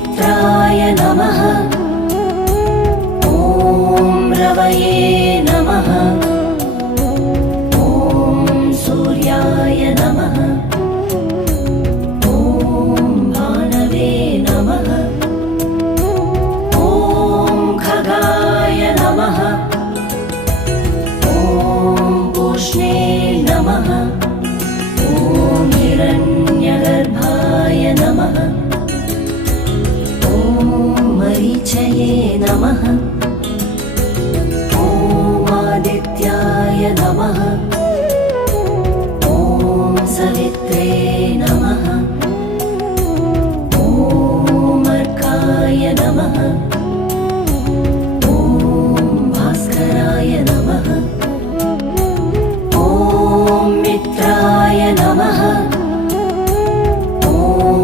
मित्राय नमः। ॐ रवये नमः। ॐ सूर्याय नमः। ॐ भानवे नमः। ॐ खगाय नमः। ॐ पूष्णे नमः। ॐ हिरण्यगर्भाय नमः। मरीचये नमः। ॐ आदित्याय नमः। ॐ सवित्रे नमः।